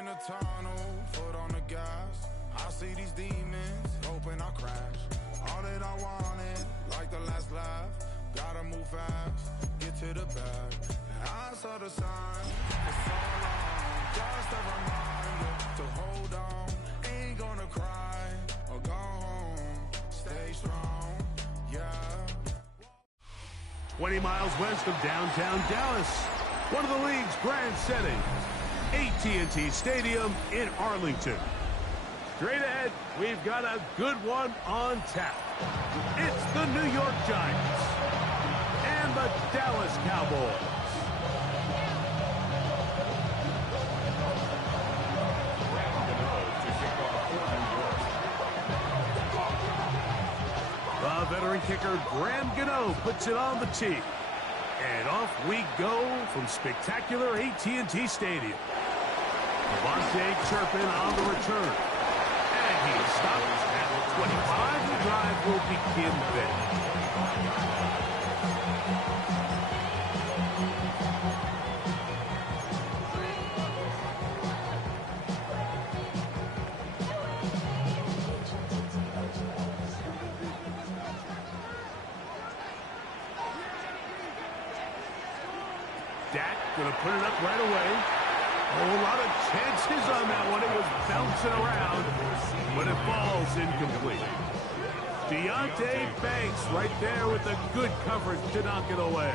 in a tunnel, foot on the gas. I see these demons, hoping I crash. All that I wanted, like the last laugh. Gotta move fast, get to the bag. I saw the sign for so long, just a reminder to hold on. Ain't gonna cry or go home, stay strong, yeah. 20 miles west of downtown Dallas, one of the league's grand settings, AT&T Stadium in Arlington. Straight ahead, we've got a good one on tap. It's the New York Giants and the Dallas Cowboys. The veteran kicker Graham Gano puts it on the tee. And off we go from spectacular AT&T Stadium. Devontae Turpin on the return. And he stops at 25. The drive will begin then. Dak going to put it up right away. A whole lot of chances on that one. It was bouncing around, but it falls incomplete. Deontay Banks right there with the good coverage to knock it away.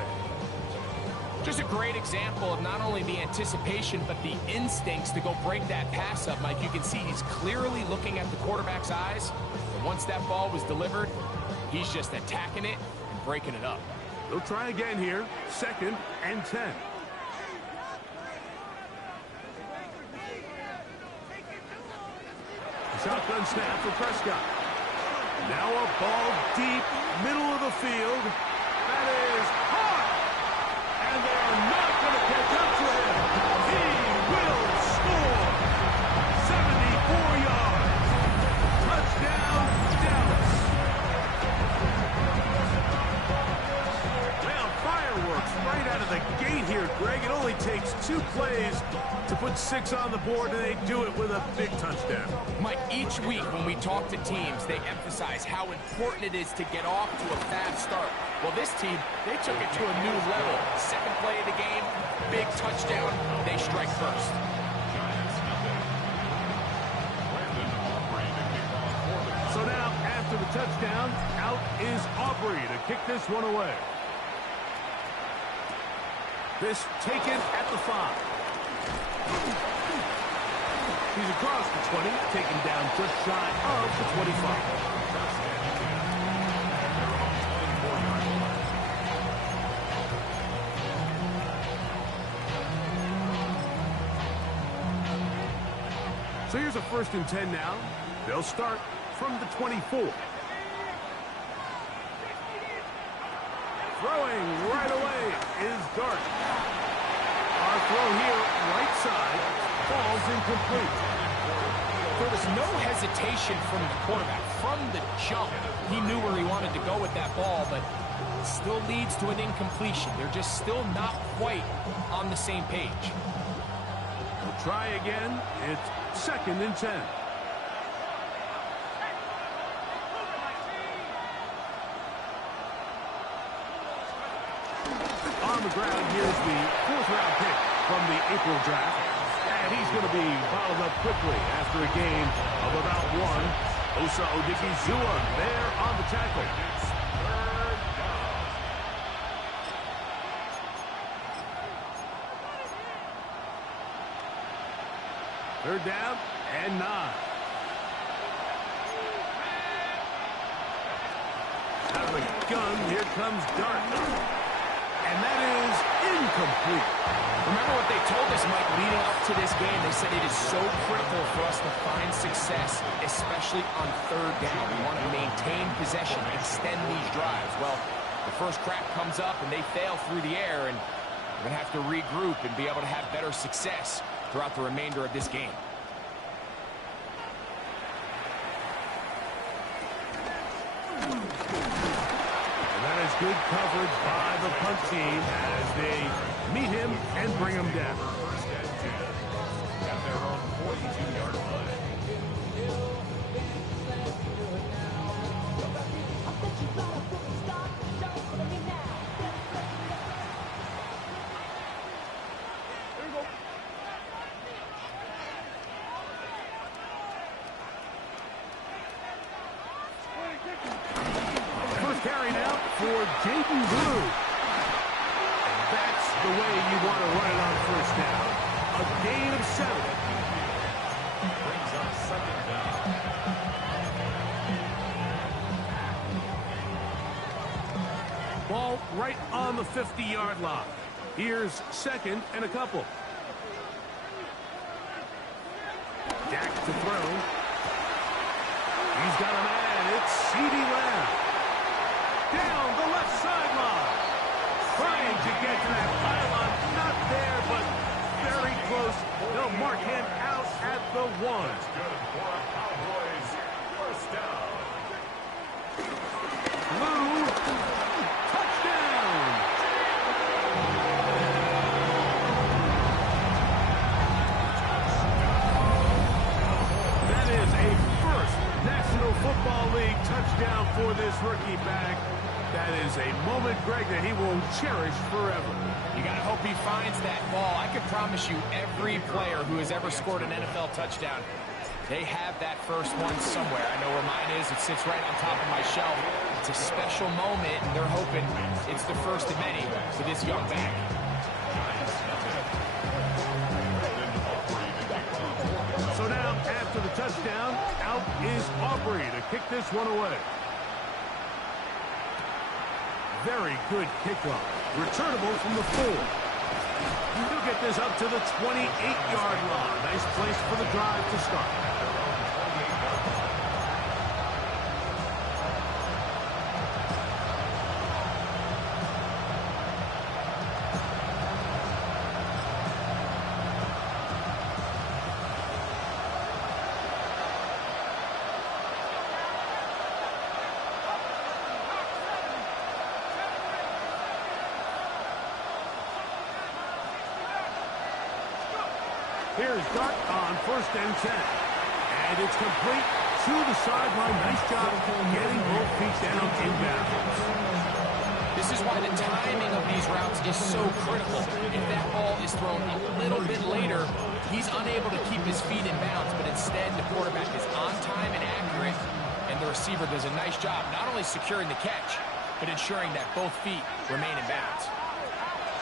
Just a great example of not only the anticipation, but the instincts to go break that pass up, Mike. You can see he's clearly looking at the quarterback's eyes. And once that ball was delivered, he's just attacking it and breaking it up. They'll try again here. 2nd and 10. Shotgun snap for Prescott. Now a ball deep, middle of the field. That is hot. And they're not going to catch up to him. He will score. 74 yards. Touchdown, Dallas. Well, fireworks right out of the gate here, Greg. It only takes 2 plays to put 6 on the board, and they do it with a big touchdown. Mike, each week when we talk to teams, they emphasize how important it is to get off to a fast start. Well, this team, they took it to a new level. 2nd play of the game, big touchdown, they strike first. So now, after the touchdown, out is Aubrey to kick this one away. This taken at the 5. He's across the 20, taken down just shy of the 25. So here's a 1st and 10 now. They'll start from the 24. Throwing right away is Dart. Our throw here, right side, falls incomplete. There was no hesitation from the quarterback. From the jump, he knew where he wanted to go with that ball, but it still leads to an incompletion. They're just still not quite on the same page. We'll try again. It's 2nd and 10. On the ground, here's the 4th-round pick from the April draft. And he's going to be bottled up quickly after a gain of about 1. Osa Odigizua there on the tackle. 3rd down and 9. Out of the gun, here comes Dart. And that is incomplete. Remember what they told us, Mike, leading up to this game. They said it is so critical for us to find success, especially on 3rd down. We want to maintain possession, extend these drives. Well, the first crack comes up and they fail through the air, and we're going to have to regroup and be able to have better success throughout the remainder of this game. Good coverage by the punt team as they meet him and bring him down. At their own for Jaden Blue. And that's the way you want to run it on first down. A gain of 7. Brings up second down. Ball right on the 50-yard line. Here's second and a couple. Dak to throw. He's got a man. It's CeeDee Lamb. Down the left sideline. Trying to get to that pylon. Not there, but very close. They'll mark him out at the 1. Good for a Cowboys first down. Blue. Touchdown. That is a first National Football League touchdown for this rookie back. That is a moment, Greg, that he will cherish forever. You got to hope he finds that ball. I can promise you every player who has ever scored an NFL touchdown, they have that first one somewhere. I know where mine is. It sits right on top of my shelf. It's a special moment, and they're hoping it's the first of many for this young back. So now, after the touchdown, out is Aubrey to kick this one away. Very good kickoff. Returnable from the 4. He'll get this up to the 28-yard line. Nice place for the drive to start. Here's Dart on first and 10. And it's complete to the sideline. Nice job getting both feet down inbounds. This is why the timing of these routes is so critical. If that ball is thrown a little bit later, he's unable to keep his feet in bounds, but instead the quarterback is on time and accurate, and the receiver does a nice job not only securing the catch, but ensuring that both feet remain in bounds.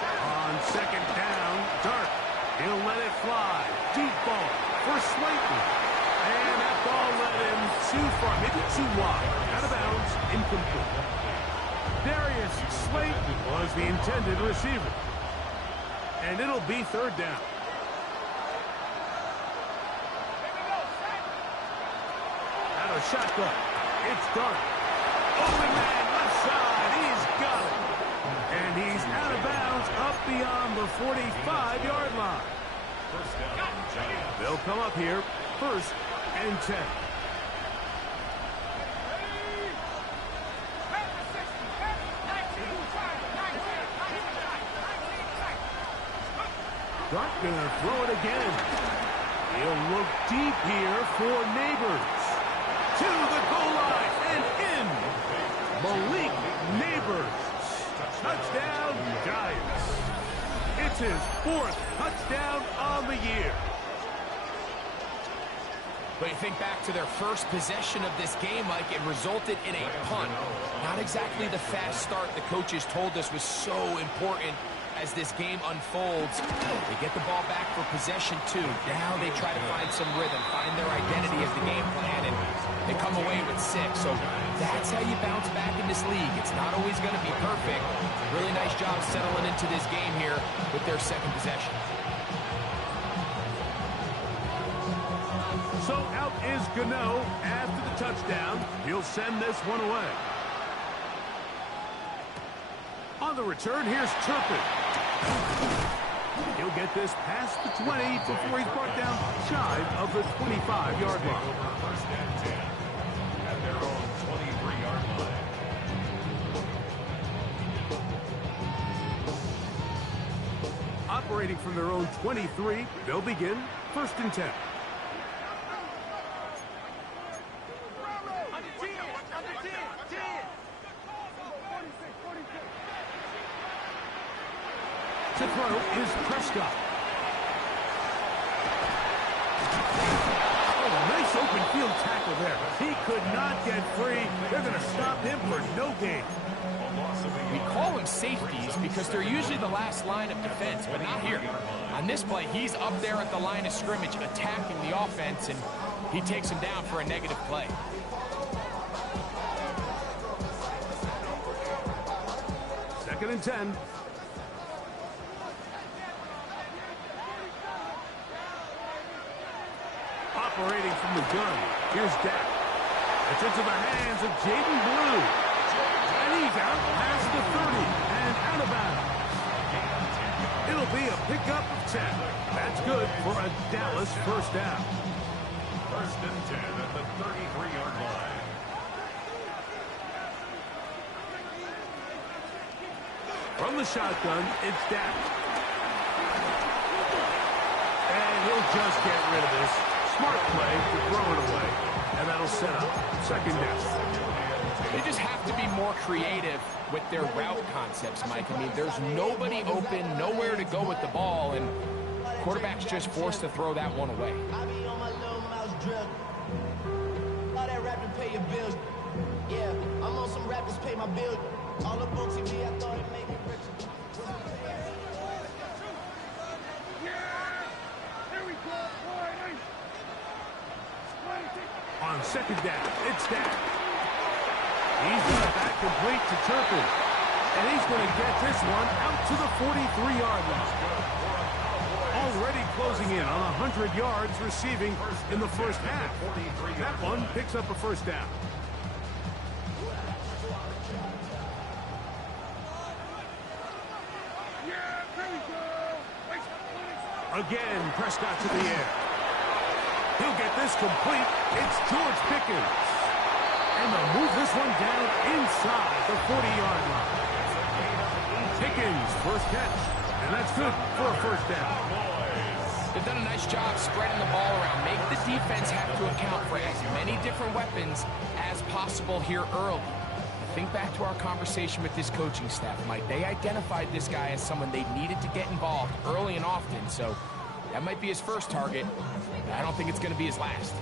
On second down, Dart. He'll let it fly. Deep ball for Slayton. And that ball led him too far, maybe too wide. Out of bounds, incomplete. Darius Slayton was the intended receiver. And it'll be third down. Out of shotgun. It's Dart. Open man, left side. He's got it. And he's out of bounds up beyond the 45-yard line. First down, Giants. They'll come up here, first and 10. Dart gonna throw it again. He'll look deep here for Neighbors. To the goal line and in. Malik Neighbors. Touchdown, Giants. It's his 4th touchdown on the year. But you think back to their first possession of this game, Mike, it resulted in a punt. Not exactly the fast start the coaches told us was so important as this game unfolds. They get the ball back for possession 2. Now they try to find some rhythm, find their identity as the game plan, and they come away with 6. So that's how you bounce back in this league. It's not always going to be perfect. Really nice job settling into this game here with their second possession. So out is Gano after the touchdown. He'll send this one away. On the return, here's Turpin. He'll get this past the 20 before he's brought down shy of the 25-yard line. First and 10 at their own 23-yard line. Operating from their own 23, they'll begin first and 10. To throw is Prescott. Oh, nice open field tackle there. He could not get free. They're going to stop him for no gain. We call them safeties because they're usually the last line of defense, but not here. On this play, he's up there at the line of scrimmage attacking the offense, and he takes him down for a negative play. Second and 10. Operating from the gun. Here's Dak. It's into the hands of Jaden Blue. And he's out past the 30 and out of bounds. It'll be a pickup of 10. That's good for a Dallas first down. First and 10 at the 33-yard line. From the shotgun, it's Dak. And he'll just get rid of this. Smart play to throw it away. And that'll set up second down. They just have to be more creative with their route concepts, Mike. I mean, there's nobody open, nowhere to go with the ball, and quarterback's just forced to throw that one away. I be on my little mouse drill. All that rap to pay your bills. Yeah, I'm on some rappers pay my bills. All up on TV, I thought it'd make me richer. On second down, it's Dak. He's got it back complete to Turpin. And he's going to get this one out to the 43-yard line. Already closing in on 100 yards receiving in the first half. That one picks up a first down. Again, Prescott to the air. He'll get this complete. It's George Pickens. And they'll move this one down inside the 40-yard line. Pickens, first catch. And that's good for a first down. They've done a nice job spreading the ball around. Make the defense have to account for as many different weapons as possible here early. Think back to our conversation with this coaching staff, Mike. They identified this guy as someone they needed to get involved early and often, so that might be his first target. I don't think it's going to be his last.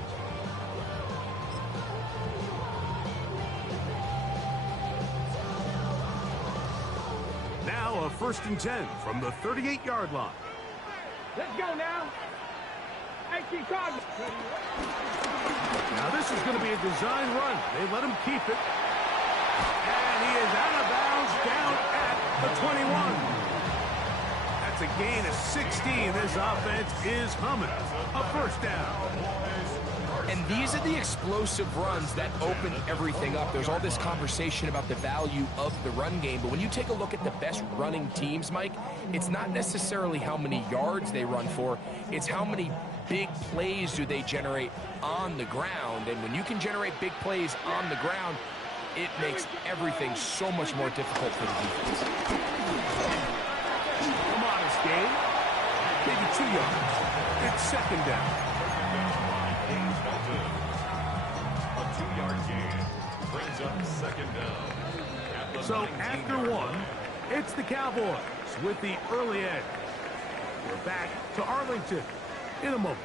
Now a first and 10 from the 38-yard line. Let's go now. Hey, keep talking. Now this is going to be a design run. They let him keep it. And he is out of bounds down at the 21. That's a gain of 16. This offense is humming. A first down. And these are the explosive runs that open everything up. There's all this conversation about the value of the run game, but when you take a look at the best running teams, Mike, it's not necessarily how many yards they run for, it's how many big plays do they generate on the ground. And when you can generate big plays on the ground, it makes everything so much more difficult for the defense. A modest gain. Maybe 2 yards. It's second down. A 2-yard gain brings up second down. So after one, it's the Cowboys with the early edge. We're back to Arlington in a moment.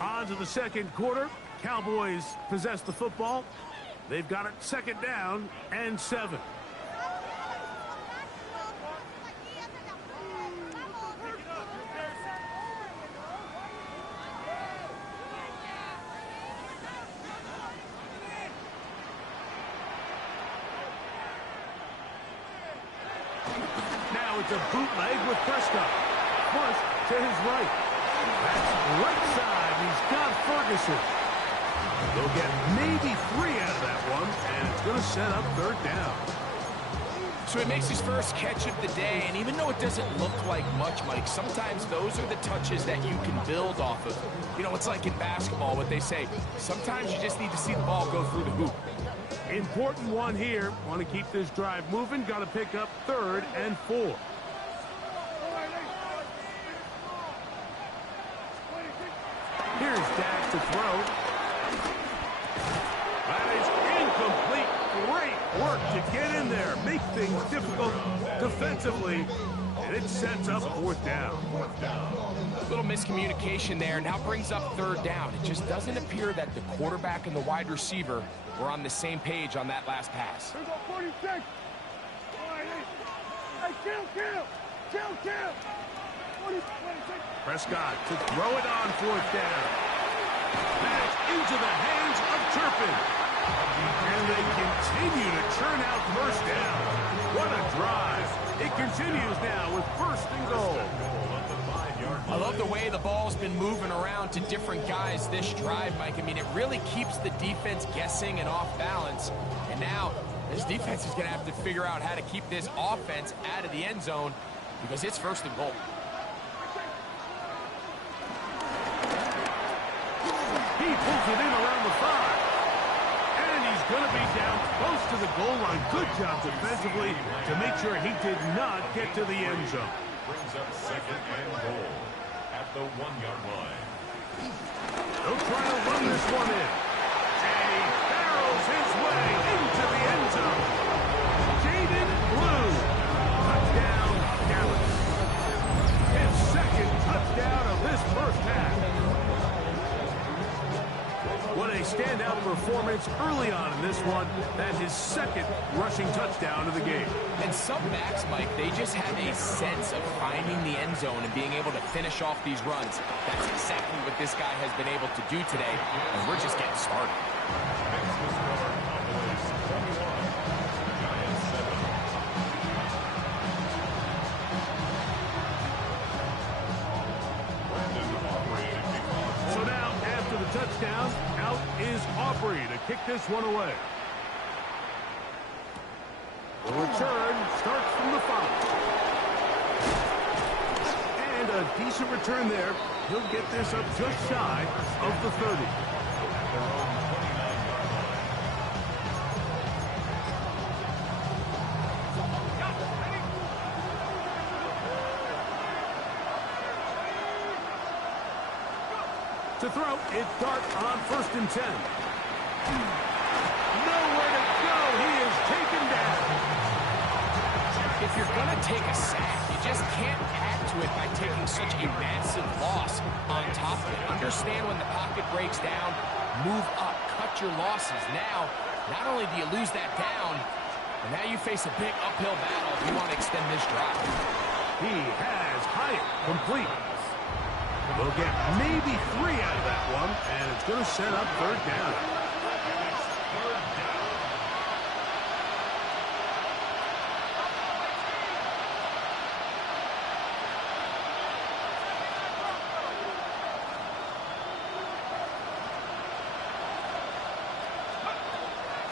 On to the second quarter. Cowboys possess the football. They've got it second down and 7. Now it's a bootleg with Prescott. Flush to his right. That's right side. He's got Ferguson. They'll get maybe 3 out of that one, and it's going to set up third down. So he makes his first catch of the day, and even though it doesn't look like much, Mike, sometimes those are the touches that you can build off of. You know, it's like in basketball, what they say, sometimes you just need to see the ball go through the hoop. Important one here. Want to keep this drive moving. Got to pick up 3rd and 4. Here's Dak to throw. That is incomplete. Great work to get in there. Make things difficult defensively. And it sets up fourth down. A little miscommunication there. Now brings up third down. It just doesn't appear that the quarterback and the wide receiver were on the same page on that last pass. Here we go, 46. Hey, kill. 46. Prescott to throw it on fourth down. Back into the hands of Turpin. And they continue to churn out first down. What a drive. It continues now with first and goal. I love the way the ball's been moving around to different guys this drive, Mike. I mean, it really keeps the defense guessing and off balance. And now this defense is going to have to figure out how to keep this offense out of the end zone because it's first and goal. He pulls it in around the 5. And he's going to be down close to the goal line. Good job defensively to make sure he did not get to the end zone. Brings up second and goal at the 1-yard line. They'll try to run this one in. And he barrels his way into the end zone. Jaden Blue. Touchdown, Dallas. His second touchdown of this first half. What a standout performance early on in this one. That's his second rushing touchdown of the game. And some backs, Mike, they just have a sense of finding the end zone and being able to finish off these runs. That's exactly what this guy has been able to do today, and we're just getting started. Next to score, Cowboys 21, Giants 7. Brandon Aubrey to kick off. So now, after the touchdown, out is Aubrey to kick this one away. The return starts from the 5. And a decent return there. He'll get this up just shy of the 30. At their own 29-yard line. To throw, it's Dart on first and 10. Nowhere to go. He is taken down. If you're going to take a sack, you just can't add to it by taking such a massive loss on top of it. Understand when the pocket breaks down, move up, cut your losses. Now, not only do you lose that down, but now you face a big uphill battle if you want to extend this drive. He has Hyatt complete. We'll get maybe 3 out of that one, and it's going to set up third down.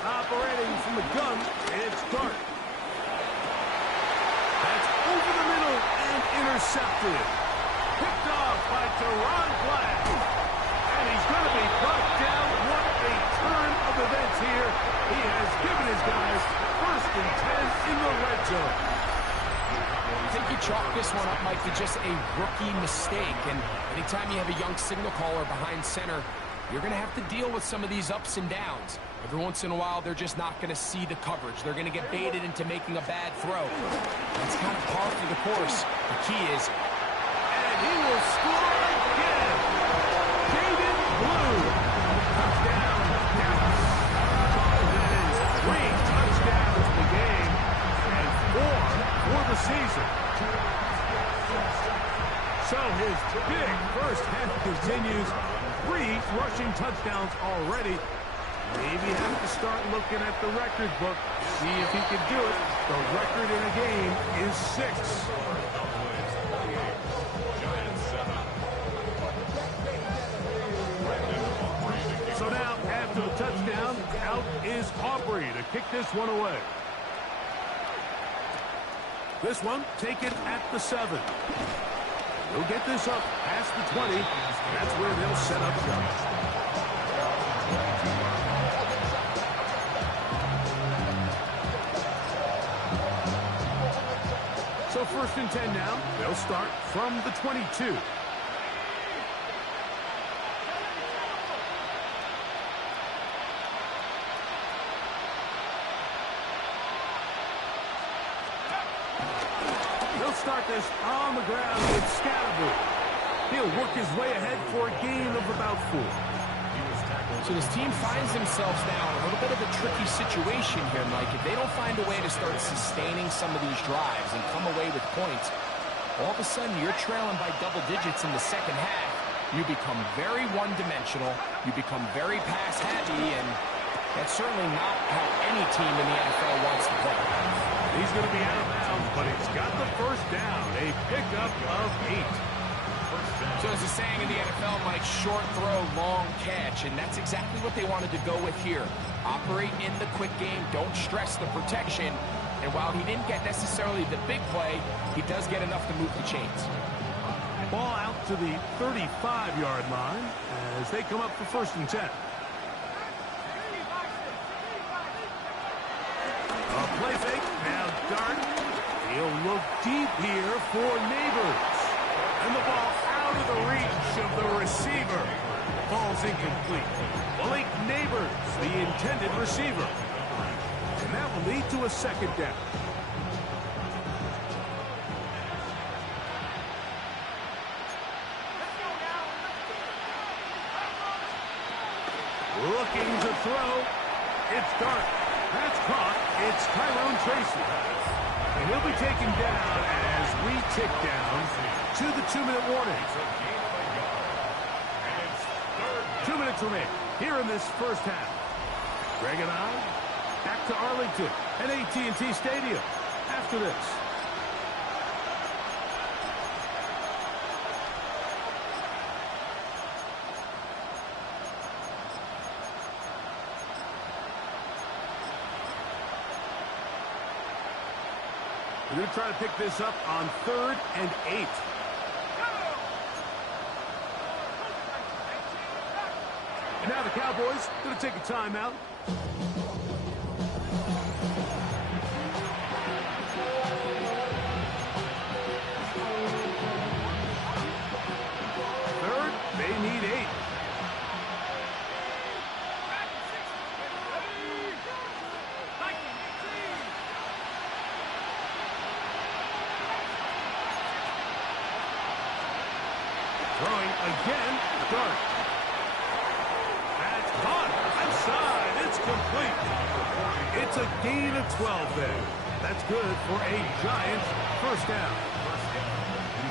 Operating from the gun, it's Dart. That's over the middle and intercepted. Picked off by Teron Black. And he's going to be brought down. What a turn of events here. He has given his guys first and 10 in the red zone. I think you chalk this one up, Mike, to just a rookie mistake. And anytime you have a young signal caller behind center, you're going to have to deal with some of these ups and downs. Every once in a while, they're just not going to see the coverage. They're going to get baited into making a bad throw. That's kind of par for the course. The key is, and he will score again. Jaden Blue. Touchdown, Dallas. That is 3 touchdowns in the game and 4 for the season. So his big first half continues. 3 rushing touchdowns already. Maybe have to start looking at the record book. See if he can do it. The record in a game is 6. So now, after the touchdown, out is Aubrey to kick this one away. This one taken at the 7. They'll get this up past the 20. That's where they'll set up shop. So first and 10 now. They'll start from the 22. They'll They'll start this on the ground with Scatterboot. He'll work his way ahead for a gain of about 4. So this team finds themselves now in a little bit of a tricky situation here, Mike. If they don't find a way to start sustaining some of these drives and come away with points, all of a sudden you're trailing by double digits in the second half. You become very one-dimensional. You become very pass-happy, and that's certainly not how any team in the NFL wants to play. He's going to be out of bounds, but he's got the first down. A pickup of 8. So as a saying in the NFL, Mike, short throw, long catch, and that's exactly what they wanted to go with here. Operate in the quick game, don't stress the protection, and while he didn't get necessarily the big play, he does get enough to move the chains. Ball out to the 35-yard line as they come up for 1st and 10. A play fake, now Dart. He'll look deep here for Neighbors. And the ball out of the reach of the receiver. Ball's incomplete. Blake Neighbors, the intended receiver. And that will lead to a 2nd down. Looking to throw. It's Dart. That's caught. It's Tyrone Tracy. And he'll be taken down as we tick down to the 2-minute warning. 2 minutes remain here in this first half. Greg and I back to Arlington at AT&T Stadium after this. We're going to try to pick this up on 3rd and 8. And now the Cowboys going to take a timeout. Third, they need 8. Throwing again, Dart. That's caught. Outside. It's complete. It's a gain of 12 there. That's good for a Giants 1st down.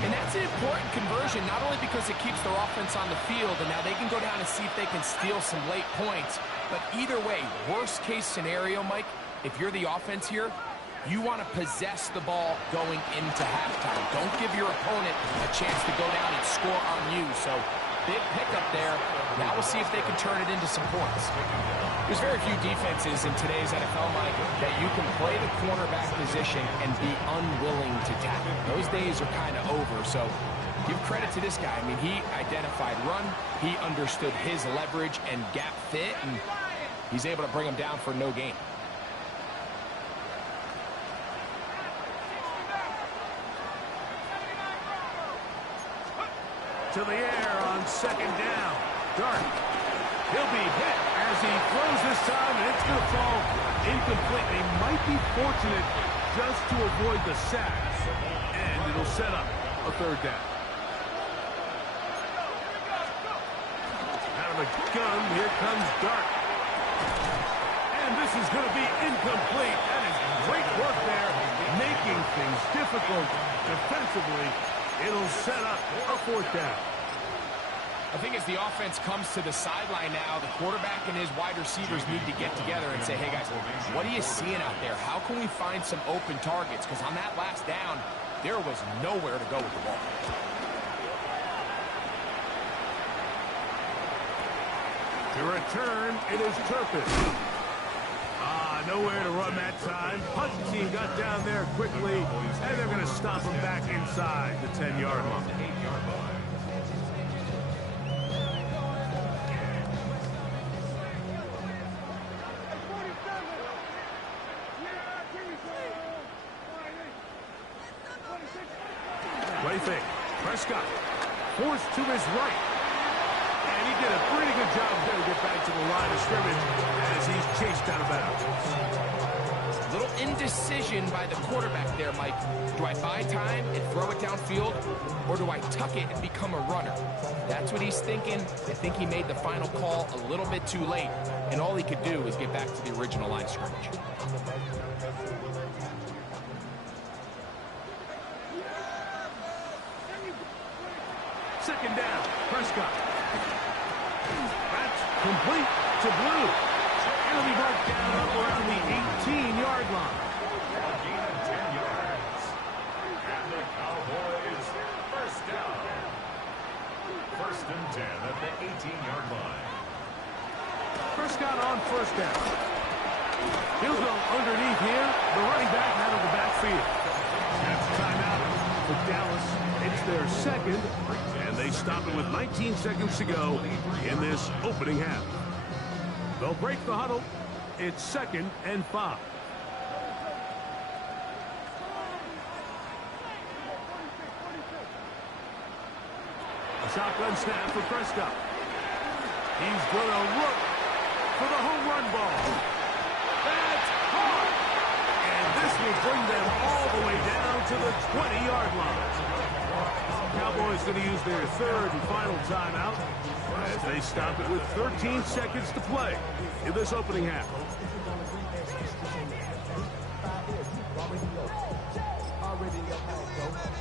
And that's an important conversion, not only because it keeps their offense on the field, and now they can go down and see if they can steal some late points. But either way, worst case scenario, Mike, if you're the offense here, you want to possess the ball going into halftime. Don't give your opponent a chance to go down and score on you. So big pickup there. Now we'll see if they can turn it into some points. There's very few defenses in today's NFL, Mike, that you can play the cornerback position and be unwilling to tackle. Those days are kind of over. So give credit to this guy. I mean, he identified run. He understood his leverage and gap fit, and he's able to bring him down for no gain. To the air on 2nd down. Dart. He'll be hit as he throws this time, and it's going to fall incomplete. They might be fortunate just to avoid the sack, and it'll set up a 3rd down. Out of the gun, here comes Dart. And this is going to be incomplete. That is great work there, making things difficult defensively. It'll set up a 4th down. I think as the offense comes to the sideline now, the quarterback and his wide receivers need to get together and say, hey, guys, what are you seeing out there? How can we find some open targets? Because on that last down, there was nowhere to go with the ball. To return, it is Turpin. Nowhere to run that time. Punt team got down there quickly, and they're going to stop him back inside the 10-yard line. Play fake. Prescott forced to his right. And he did a pretty good job there to get back to the line of scrimmage as he's chased out of bounds. Little indecision by the quarterback there, Mike. Do I buy time and throw it downfield, or do I tuck it and become a runner? That's what he's thinking. I think he made the final call a little bit too late, and all he could do is get back to the original line of scrimmage. Second down, Prescott. That's complete to Blue. It'll be marked down up around the 18-yard line. Gain of 10 yards. And the Cowboys first down. First and 10 at the 18-yard line. Prescott on first down. He'll go underneath here. The running back out of the backfield. That's a timeout for Dallas. It's their second, and they stop it with 19 seconds to go in this opening half. They'll break the huddle. It's 2nd and 5. A shotgun snap for Prescott. He's going to look for the home run ball. That's hard. And this will bring them all the way down to the 20-yard line. Cowboys going to use their third and final timeout as they stop it with 13 seconds to play in this opening half.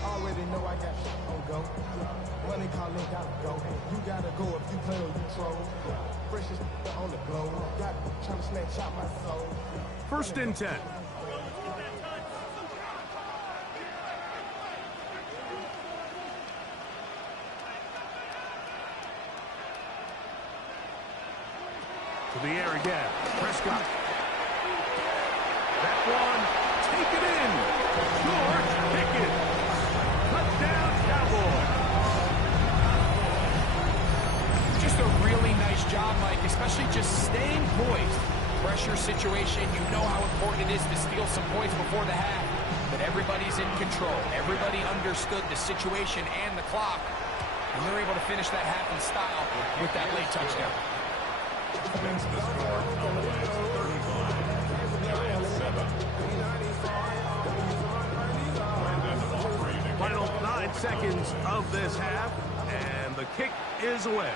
Already know I got shit on go. Money calling, gotta go. You gotta go if you play or you troll. Freshest on the globe. Got trying to snatch out my soul. 1st and 10. To the air again. Prescott. That one, take it in. George Pickens. Touchdown, Cowboys. Just a really nice job, Mike, especially just staying poised. Pressure situation, you know how important it is to steal some points before the half. But everybody's in control. Everybody understood the situation and the clock. And they're able to finish that half in style with that late touchdown. Final 9 seconds of this half, and the kick is away.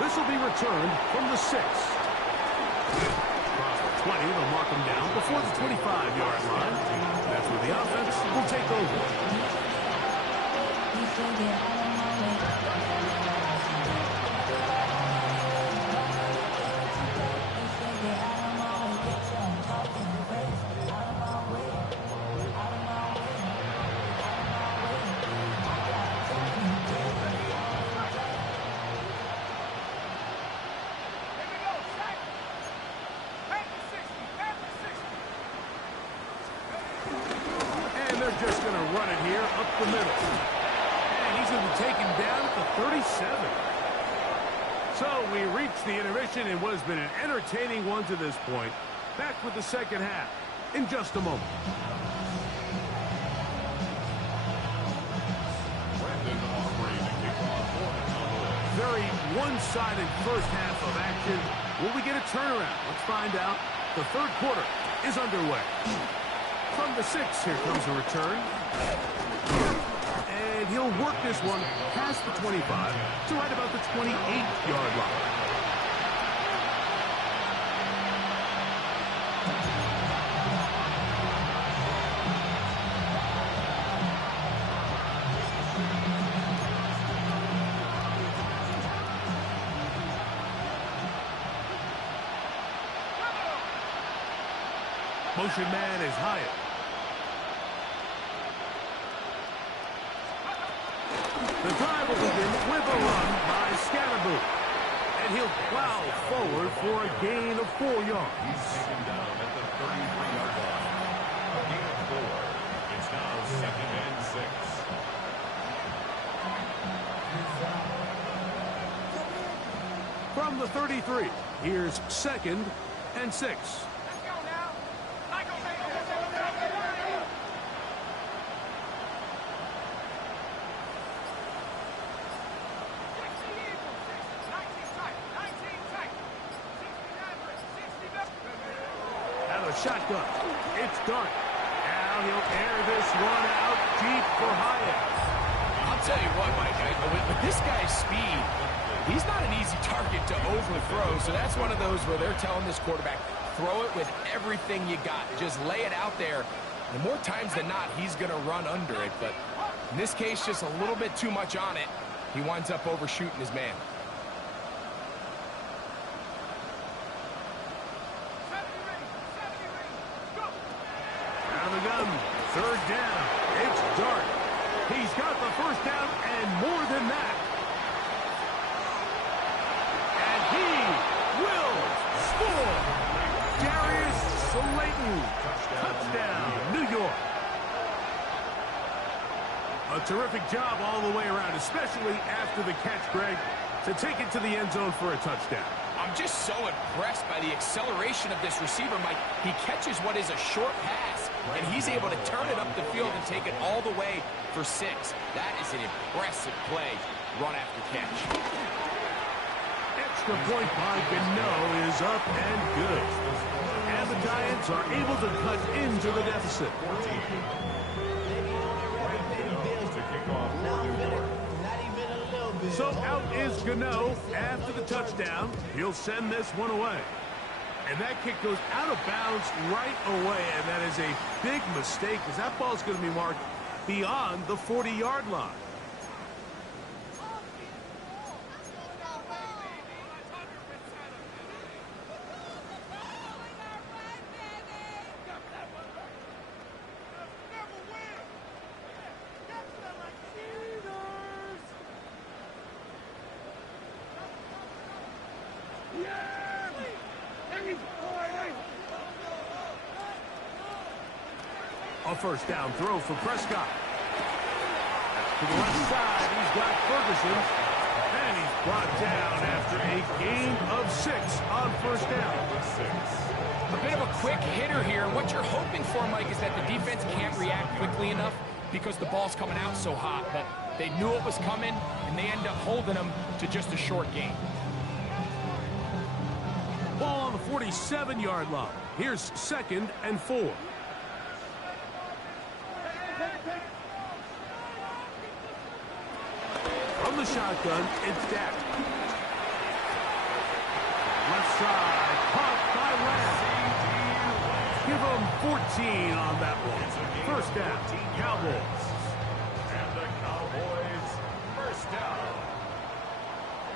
This will be returned from the 6. Across the 20, they'll mark them down before the 25-yard line. That's where the offense will take over. Just going to run it here up the middle. And he's going to be taken down at the 37. So we reach the intermission in what has been an entertaining one to this point. Back with the second half in just a moment. Very one-sided first half of action. Will we get a turnaround? Let's find out. The third quarter is underway. From the 6, here comes a return. And he'll work this one past the 25 to right about the 28-yard line. Motion man is Hyatt. The drive will begin with a run by Scatterboo. And he'll plow forward for a gain of 4 yards. He's taken down at the 33-yard line. A gain of 4. It's now 2nd and 6. From the 33, here's 2nd and 6. shotgun. It's Dart. Now he'll air this one out deep for Hyatt. I'll tell you what, Mike, with this guy's speed, he's not an easy target to overthrow, so that's one of those where they're telling this quarterback, throw it with everything you got. Just lay it out there. And more times than not, he's going to run under it. But in this case, just a little bit too much on it. He winds up overshooting his man. Out of the gun, third down. It's Dart. He's got the first down and more than that. And he will score. Darius Slayton. Touchdown, New York. A terrific job all the way around, especially after the catch, Greg, to take it to the end zone for a touchdown. I'm just so impressed by the acceleration of this receiver, Mike. He catches what is a short pass, and he's able to turn it up the field and take it all the way for 6. That is an impressive play, run after catch. Extra point by Gano is up and good. And the Giants are able to cut into the deficit. So out is Gano after the touchdown. He'll send this one away. And that kick goes out of bounds right away, and that is a big mistake because that ball's going to be marked beyond the 40-yard line. A first down throw for Prescott. To the left side, he's got Ferguson. And he's brought down after a gain of 6 on first down. A bit of a quick hitter here. What you're hoping for, Mike, is that the defense can't react quickly enough because the ball's coming out so hot. But they knew it was coming, and they end up holding them to just a short gain. Ball on the 47-yard line. Here's 2nd and 4. From the shotgun, it's Dak. Left side, caught by Lamb. Give him 14 on that one. First down, Cowboys. And the Cowboys, first down.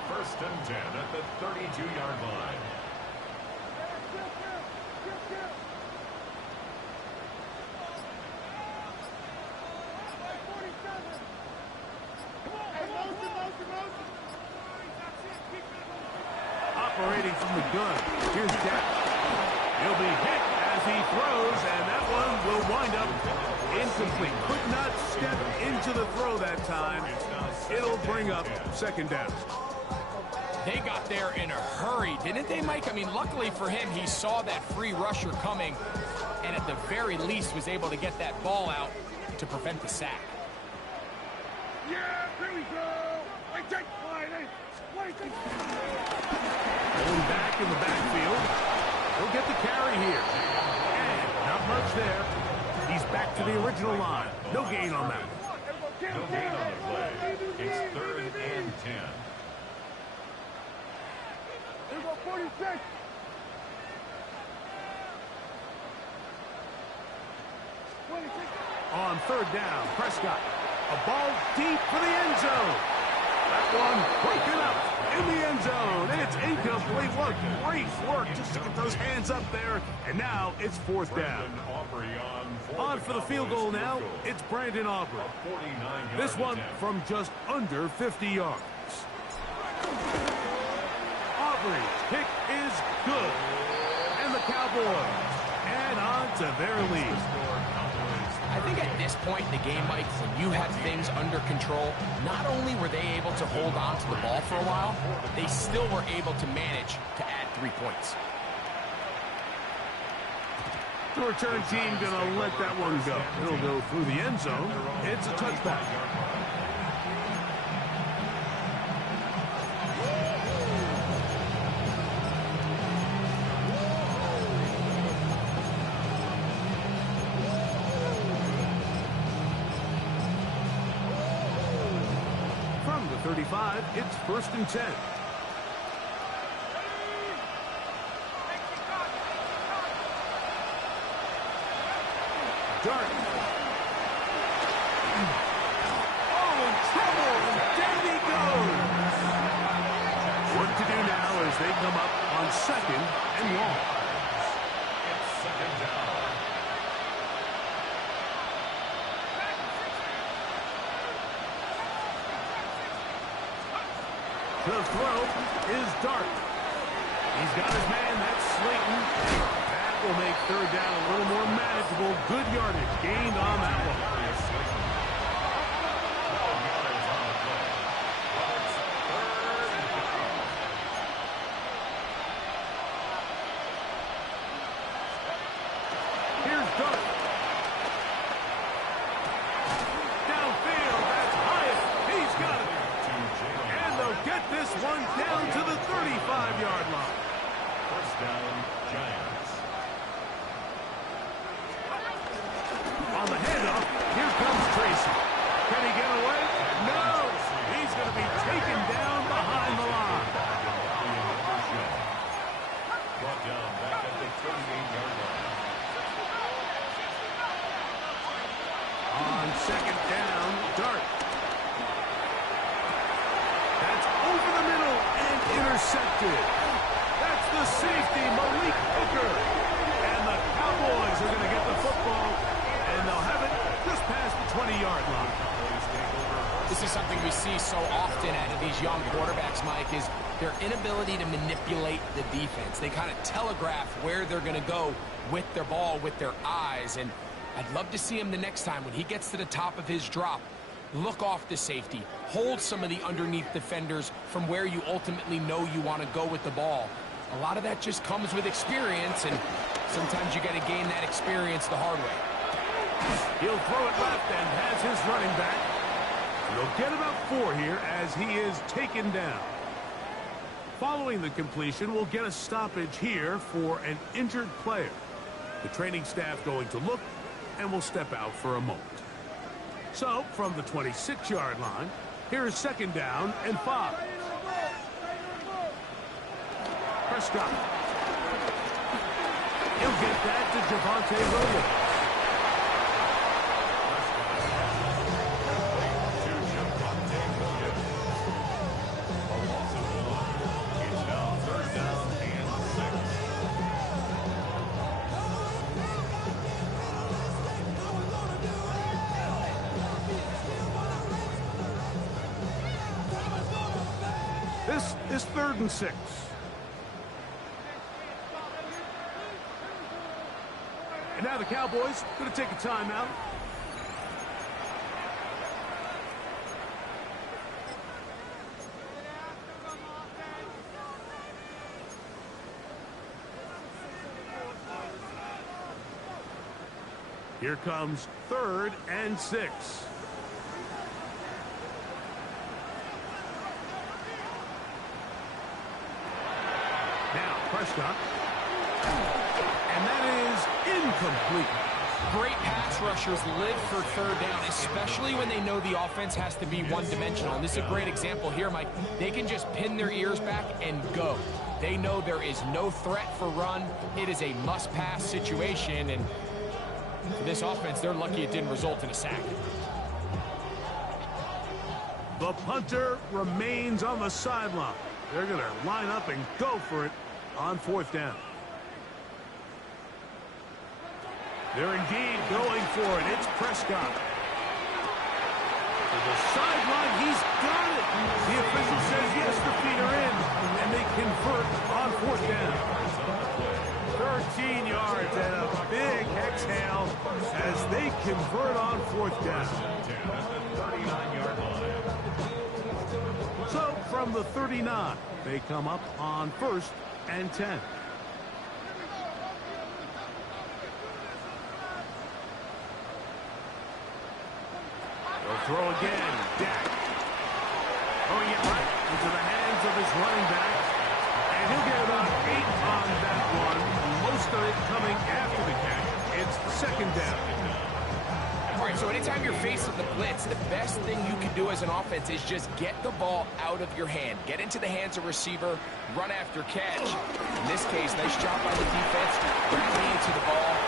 1st and 10 at the 32-yard line. Operating from the gun, here's Dak. He'll be hit as he throws, and that one will wind up incomplete. Could not step into the throw that time. It'll bring up 2nd down. They got there in a hurry, didn't they, Mike? I mean, luckily for him, he saw that free rusher coming, and at the very least was able to get that ball out to prevent the sack. Yeah, here we go. Going back in the backfield. He'll get the carry here. And not much there. He's back to the original line. No gain on that. No gain on the play. It's 3rd and 10. Here go 46. On 3rd down, Prescott. A ball deep for the end zone. That one broken up in the end zone. And it's incomplete. What great work just to get those hands up there. And now it's 4th down. On for the field goal now, it's Brandon Aubrey. This one from just under 50 yards. Aubrey's kick is good. And the Cowboys add on to their lead. I think at this point in the game, Mike, when you have things under control, not only were they able to hold on to the ball for a while, they still were able to manage to add 3 points. The return team going to let that one go. It'll go through the end zone. It's a touchback. 35, it's 1st and 10. Dart. Oh, trouble! Down he goes! Work to do now as they come up on 2nd and long. It's 2nd down. The throw is Dart. He's got his man, that's Slayton. That will make 3rd down a little more manageable. Good yardage gained on that one. Here's Dart. Downfield, that's Hyatt. He's got it. And they'll get this one down to the 35-yard line. 1st down, Giants. On the handoff, here comes Tracy. Can he get away? No! He's going to be taken down behind the line. Brought down back at the 38-yard line. On 2nd down, Dart. That's over the middle and intercepted. That's the safety, Malik Hooker. And the Cowboys are going to get the football, and they'll have it just past the 20-yard line. This is something we see so often out of these young quarterbacks, Mike, is their inability to manipulate the defense. They kind of telegraph where they're going to go with their ball, with their eyes. And I'd love to see him the next time when he gets to the top of his drop. Look off the safety. Hold some of the underneath defenders from where you ultimately know you want to go with the ball. A lot of that just comes with experience, and sometimes you got to gain that experience the hard way. He'll throw it left and has his running back. He'll get about 4 here as he is taken down. Following the completion, we'll get a stoppage here for an injured player. The training staff going to look and will step out for a moment. So, from the 26-yard line, here is 2nd down and 5. Prescott. He'll get that to Javonte Williams. This is 3rd and 6. And now the Cowboys going to take a timeout. Here comes 3rd and 6. Now Prescott. And that is incomplete. Great pass rushers live for 3rd down, especially when they know the offense has to be one-dimensional. And this is a great example here, Mike. They can just pin their ears back and go. They know there is no threat for run. It is a must-pass situation, and for this offense, they're lucky it didn't result in a sack. The punter remains on the sideline. They're going to line up and go for it on 4th down. They're indeed going for it. It's Prescott. To the sideline, he's got it. The official says yes, the feet are in, and they convert on 4th down. 13 yards and a big exhale as they convert on 4th down. So from the 39, they come up on 1st and 10. They'll throw again. Dak. Throwing it right into the hands of his running back. And he'll get about 8 on that one. Most of it coming after the catch. It's 2nd down. All right, so anytime you're facing the blitz, the best thing you can do as an offense is just get the ball out of your hand. Get into the hands of receiver, run after catch. In this case, nice job by the defense, grabbing into the ball,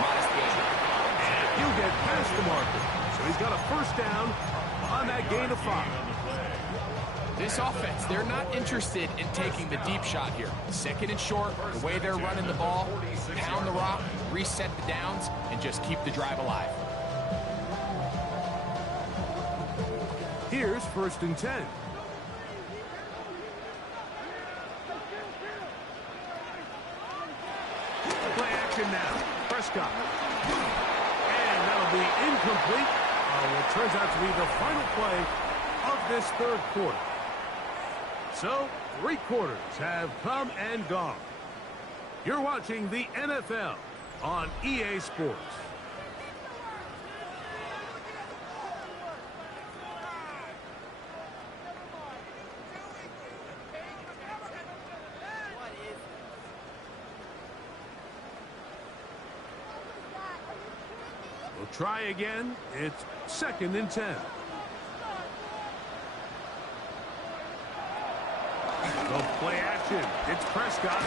modest gain. And he'll get past the marker. So he's got a first down on that gain of 5. This offense, they're not interested in taking the deep shot here. Second and short, the way they're running the ball, pound the rock, reset the downs, and just keep the drive alive. Here's 1st and 10. Play action now. Prescott. And that'll be incomplete. What turns out to be the final play of this 3rd quarter. So, 3 quarters have come and gone. You're watching the NFL on EA Sports. We'll try again. It's 2nd and 10. So play action. It's Prescott.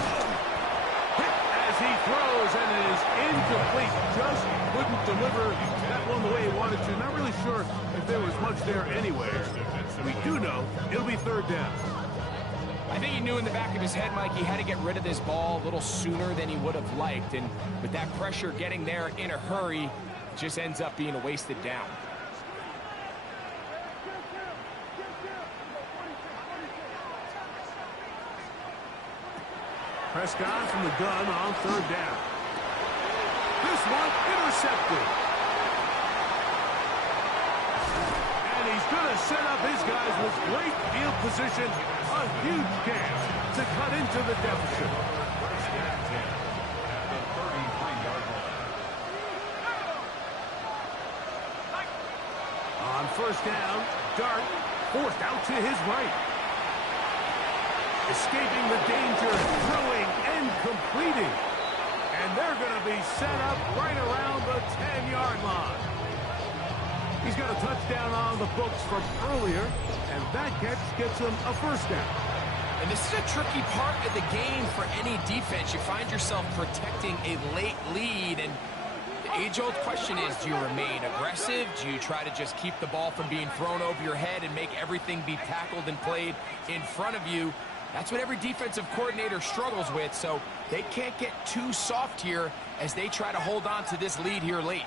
Hit as he throws, and it is incomplete. Just couldn't deliver that one the way he wanted to. Not really sure if there was much there anyway. We do know it'll be 3rd down. I think he knew in the back of his head, Mike, he had to get rid of this ball a little sooner than he would have liked. And with that pressure getting there in a hurry, it just ends up being a wasted down. Prescott from the gun on 3rd down. This one intercepted. And he's going to set up his guys with great field position. A huge chance to cut into the deficit. On 1st down, Dart forced out to his right. Escaping the danger, throwing and completing. And they're going to be set up right around the 10-yard line. He's got a touchdown on the books from earlier, and that catch gets him a 1st down. And this is a tricky part of the game for any defense. You find yourself protecting a late lead, and the age-old question is, do you remain aggressive? Do you try to just keep the ball from being thrown over your head and make everything be tackled and played in front of you? That's what every defensive coordinator struggles with, so they can't get too soft here as they try to hold on to this lead here late.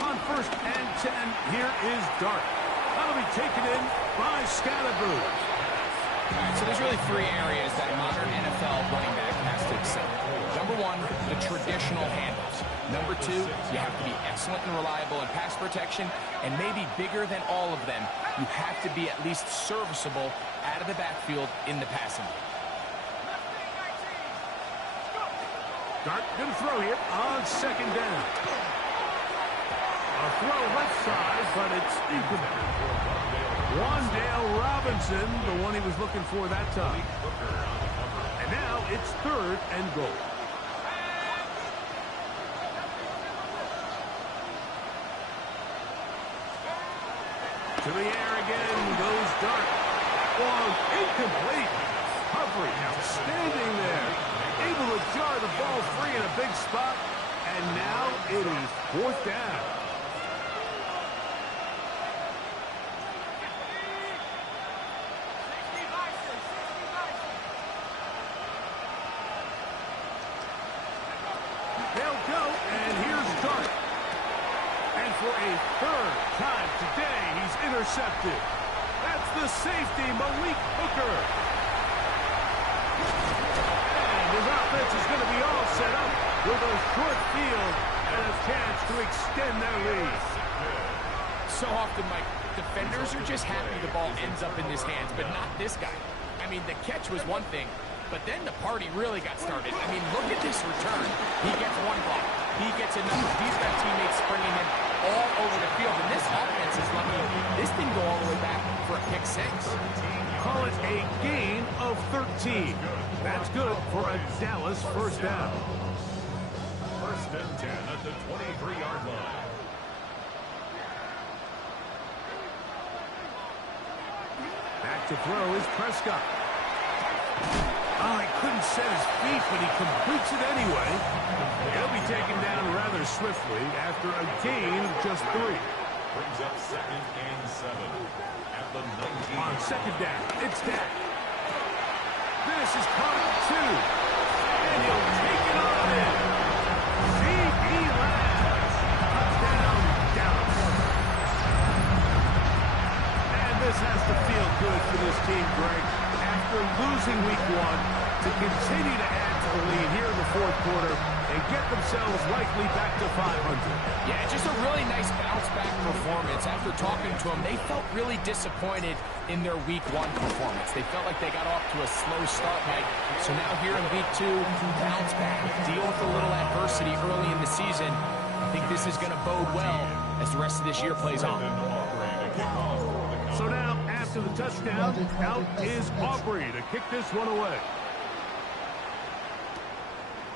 On 1st and 10, here is Dart. That'll be taken in by Scatterboo. All right, so there's really 3 areas that a modern NFL running back has to excel. Number 1, the traditional handles. Number 2, you have to be excellent and reliable in pass protection, and maybe bigger than all of them, you have to be at least serviceable out of the backfield in the passing game. Dart going to throw here on 2nd down. A throw left side, but it's incomplete. Wandale Robinson, the one he was looking for that time. And now it's 3rd and goal. To the air again goes Dart. Long, incomplete. Humphrey outstanding there. Able to jar the ball free in a big spot. And now it is 4th down. They'll go, and here's Dart. And for a 3rd time today, he's intercepted. That's the safety, Malik Hooker. And his offense is going to be all set up with a short field and a chance to extend their lead. So often, Mike, defenders are just happy the ball ends up in his hands, but not this guy. I mean, the catch was one thing, but then the party really got started. I mean, look at this return. He gets one block. He gets another. He's got teammates springing him all over the field. And this offense is lucky. This didn't go all the way back for a pick 6. Call it a gain of 13. That's good for a Dallas 1st down. 1st and 10 at the 23-yard line. To throw is Prescott. Oh, he couldn't set his feet, but he completes it anyway. He'll be taken down rather swiftly after a gain of just 3. Brings up 2nd and 7 at the 19. On 2nd down, it's Dak. This is caught 2. And he'll take it on in. C.B. Lamb. Touchdown, Dallas. And this has to feel good for this team, Greg. After losing week 1, to continue to add to the lead here in the 4th quarter and get themselves likely back to 500. Yeah, just a really nice bounce-back performance. After talking to them, they felt really disappointed in their week 1 performance. They felt like they got off to a slow start, Mike. So now here in week 2, bounce back, deal with a little adversity early in the season. I think this is going to bode well as the rest of this year plays on. So now, after the touchdown, out is Aubrey to kick this one away.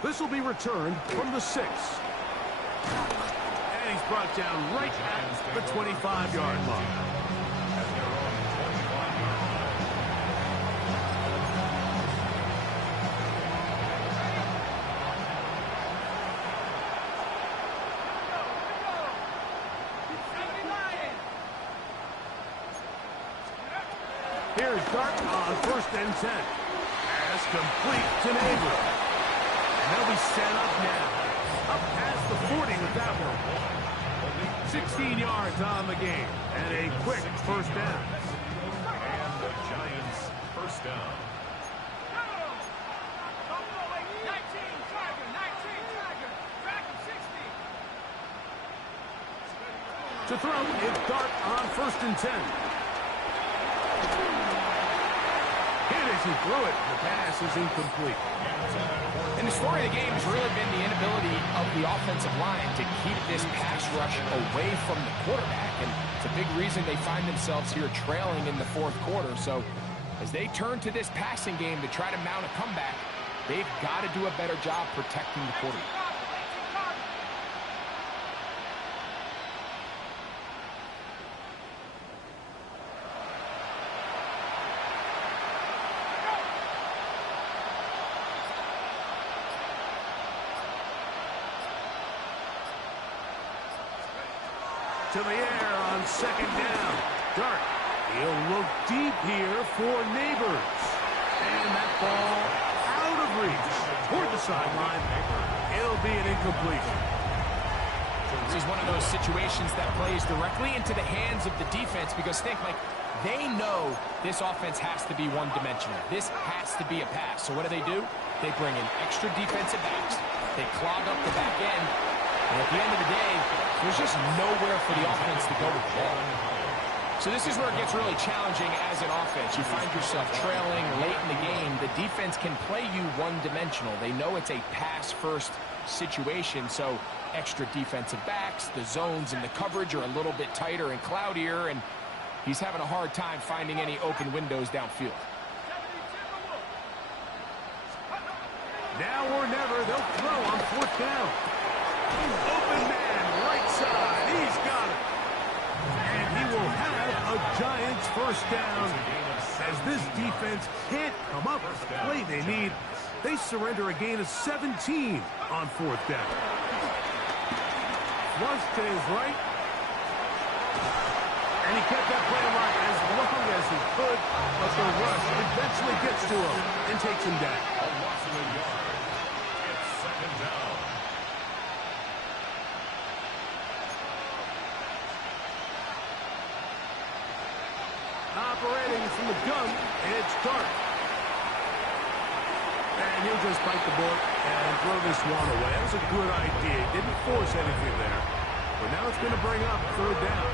This will be returned from the 6. And he's brought down right at the 25-yard line. Here's Dart on 1st and 10. Pass complete to Neighbor. And they'll be set up now. Up past the 40 with that one. 16 yards on the game. And a quick first down. And the Giants first down. To throw, it's Dart on 1st and 10. He threw it. The pass is incomplete. And the story of the game has really been the inability of the offensive line to keep this pass rush away from the quarterback. And it's a big reason they find themselves here trailing in the 4th quarter. So as they turn to this passing game to try to mount a comeback, they've got to do a better job protecting the quarterback. To the air on 2nd down. Dart. He'll look deep here for Neighbors. And that ball out of reach. Toward the sideline. It'll be an incompletion. This is one of those situations that plays directly into the hands of the defense because think, Mike, they know this offense has to be one-dimensional. This has to be a pass. So what do? They bring in extra defensive backs. They clog up the back end. And at the end of the day, there's just nowhere for the offense to go with the ball. So this is where it gets really challenging as an offense. You find yourself trailing late in the game. The defense can play you one-dimensional. They know it's a pass-first situation, so extra defensive backs, the zones and the coverage are a little bit tighter and cloudier, and he's having a hard time finding any open windows downfield. Now or never, they'll throw on 4th down. Open man, right side. He's got it. And he will have a Giants first down. As this defense can't come up with the play they need, they surrender a gain of 17 on 4th down. Flush to his right. And he kept that play alive as long as he could, but the rush eventually gets to him and takes him down. A loss of a yard. It's 2nd down. Operating from the gun, it's Dart. And he'll just bite the bullet and throw this one away. That was a good idea. Didn't force anything there. But now it's going to bring up 3rd down.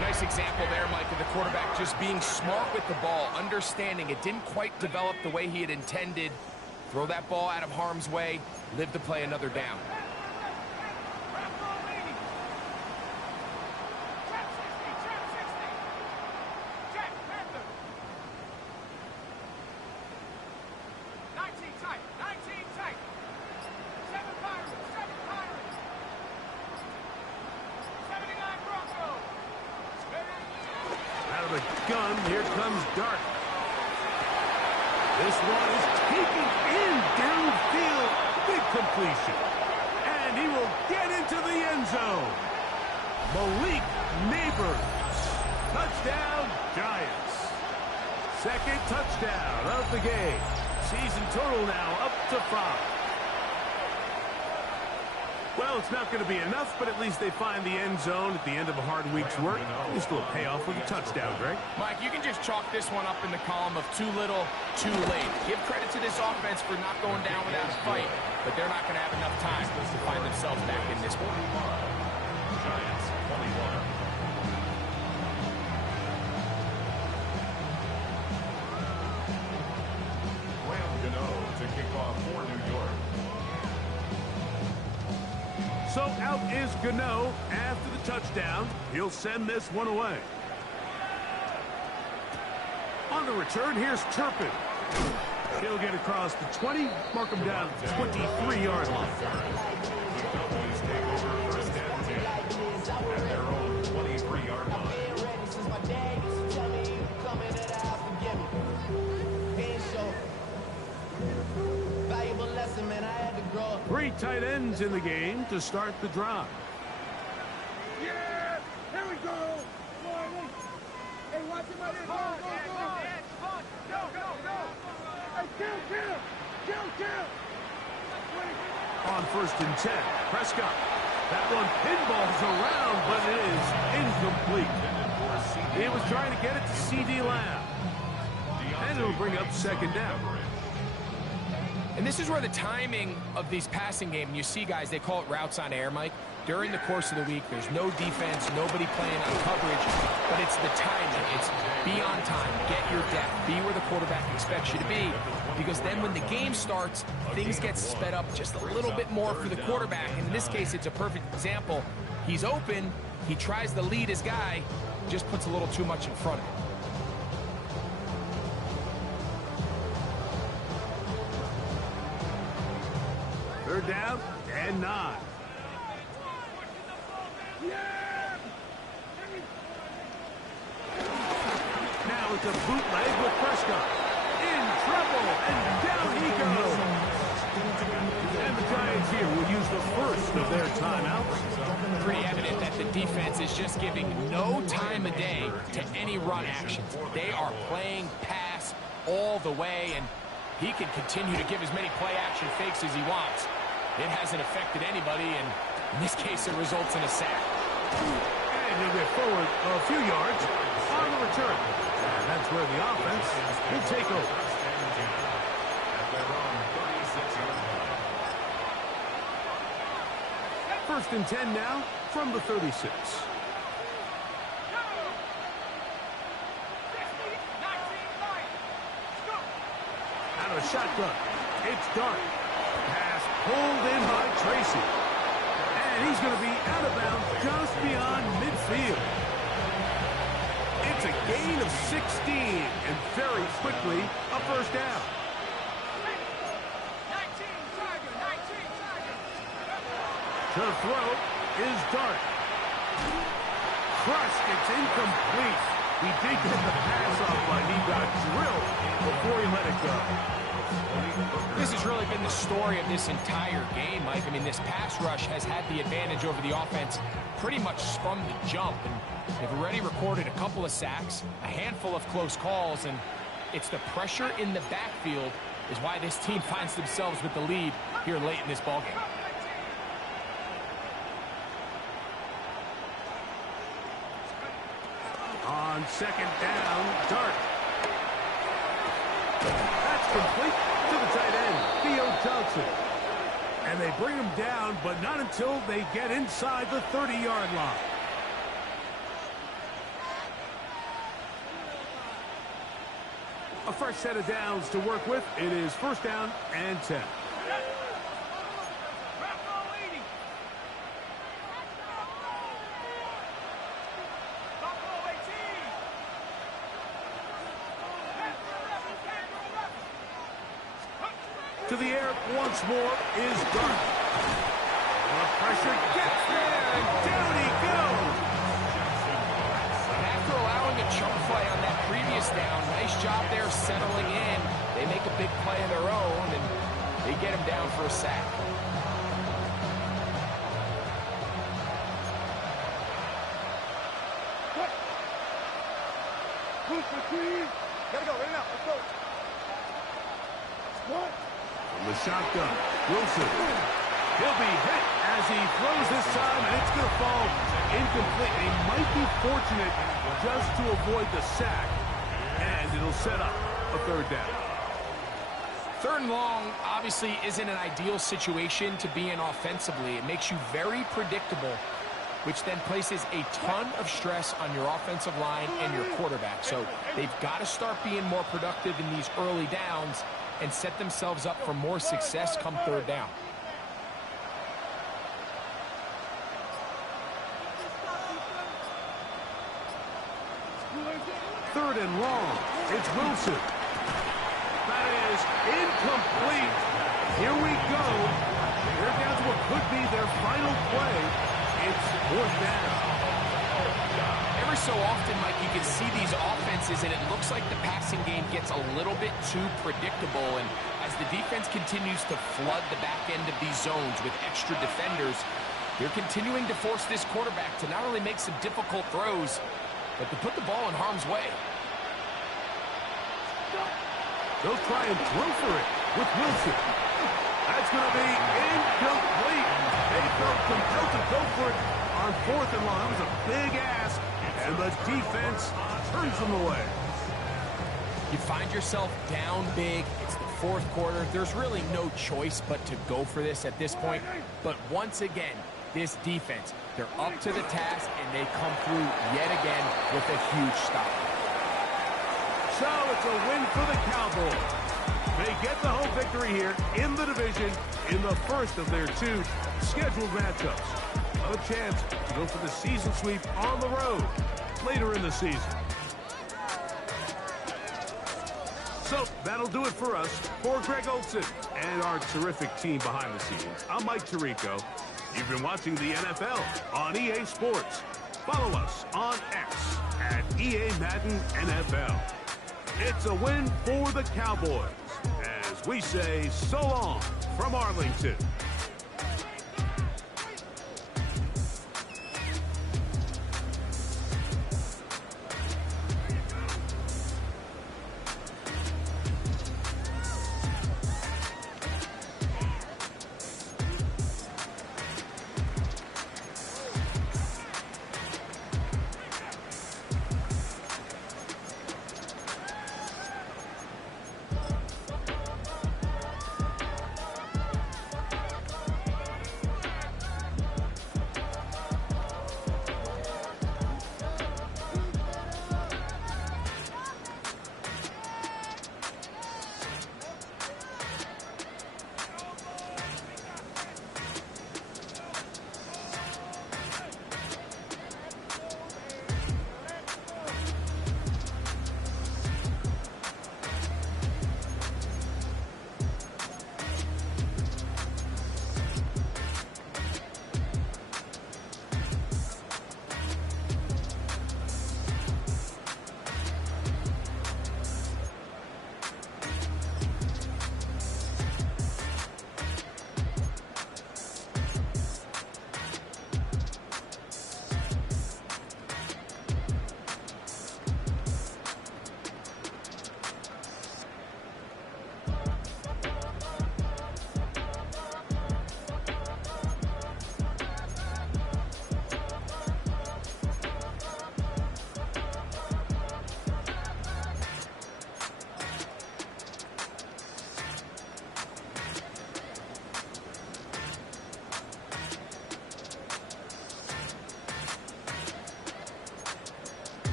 Nice example there, Mike, of the quarterback just being smart with the ball, understanding it didn't quite develop the way he had intended. Throw that ball out of harm's way, live to play another down. Out of the gun, run. Here comes Dart. This one is taken in downfield. Big completion. And he will get into the end zone. Malik Neighbors. Touchdown, Giants. Second touchdown of the game. Season total now up to 5. Well, it's not going to be enough, but at least they find the end zone at the end of a hard week's work. They still pay off with a touchdown, Greg. Mike, you can just chalk this one up in the column of too little, too late. Give credit to this offense for not going down without a fight, but they're not going to have enough time to find themselves back in this one. Giants 21. To kick off for New York. So out is Gano after the touchdown. He'll send this one away. On the return, here's Turpin. He'll get across the 20, mark him down at the 23-yard line. The Cowboys take over first and 10 at their own 23-yard line. Three tight ends in the game to start the drive. Yeah! Here we go! Hey, watch him out there! Go! Hey, kill! On first and 10, Prescott. That one pinballs around, but it is incomplete. He was trying to get it to C.D. Lamb. And it'll bring up second down. And this is where the timing of these passing game, you see guys, they call it routes on air, Mike. During the course of the week, there's no defense, nobody playing on coverage, but it's the timing. It's be on time, get your depth, be where the quarterback expects you to be, because then when the game starts, things get sped up just a little bit more for the quarterback. And in this case, it's a perfect example. He's open, he tries to lead his guy, just puts a little too much in front of him. Third down and 9. Now it's a bootleg with Prescott. In trouble, and down he goes. And the Giants here will use the first of their timeouts. Pretty evident that the defense is just giving no time of day to any run actions. They are playing pass all the way, and he can continue to give as many play-action fakes as he wants. It hasn't affected anybody, and in this case, it results in a sack. And he'll get forward a few yards on the return. And that's where the offense will take over. First and 10 now from the 36. Out of shotgun, it's Dart. Pass pulled in by Tracy. And he's going to be out of bounds just beyond midfield. It's a gain of 16, and very quickly a first down. To throw is Dart. Crushed, it's incomplete. He did get the pass off, but he got drilled before he let it go. This has really been the story of this entire game, Mike. I mean, this pass rush has had the advantage over the offense pretty much from the jump. And they've already recorded a couple of sacks, a handful of close calls, and it's the pressure in the backfield is why this team finds themselves with the lead here late in this ballgame. On second down, Dart. That's complete to the tight end, Theo Johnson. And they bring him down, but not until they get inside the 30-yard line. A fresh set of downs to work with. It is first down and 10. To the air once more is Dart. The pressure gets there, and down he goes. After allowing a chunk play on that previous down. Nice job there settling in. They make a big play of their own, and they get him down for a sack. Gotta go, right now, let's go. What? From the shotgun, Wilson. He'll be hit as he throws this time, and it's going to fall incomplete. He might be fortunate just to avoid the sack, and it'll set up a third down. Third and long obviously isn't an ideal situation to be in offensively. It makes you very predictable, which then places a ton of stress on your offensive line and your quarterback. So they've got to start being more productive in these early downs and set themselves up for more success come third down. Third and long. It's Wilson. That is incomplete. Here we go. They're down to what could be their final play. It's fourth down. Every so often, Mike, you can see these offenses, and it looks like the passing game gets a little bit too predictable. And as the defense continues to flood the back end of these zones with extra defenders, they're continuing to force this quarterback to not only make some difficult throws, but to put the ball in harm's way. They'll try and throw for it with Wilson. That's going to be incomplete. They felt compelled to go for it on fourth and long. That was a big ask, and the defense turns them away. You find yourself down big. It's the fourth quarter. There's really no choice but to go for this at this point. But once again, this defense, they're up to the task, and they come through yet again with a huge stop. So it's a win for the Cowboys. They get the home victory here in the division in the first of their two scheduled matchups. A chance to go for the season sweep on the road later in the season. So that'll do it for us. For Greg Olson and our terrific team behind the scenes, I'm Mike Tirico. You've been watching the NFL on EA Sports. Follow us on X at EA Madden NFL. It's a win for the Cowboys as we say so long from Arlington.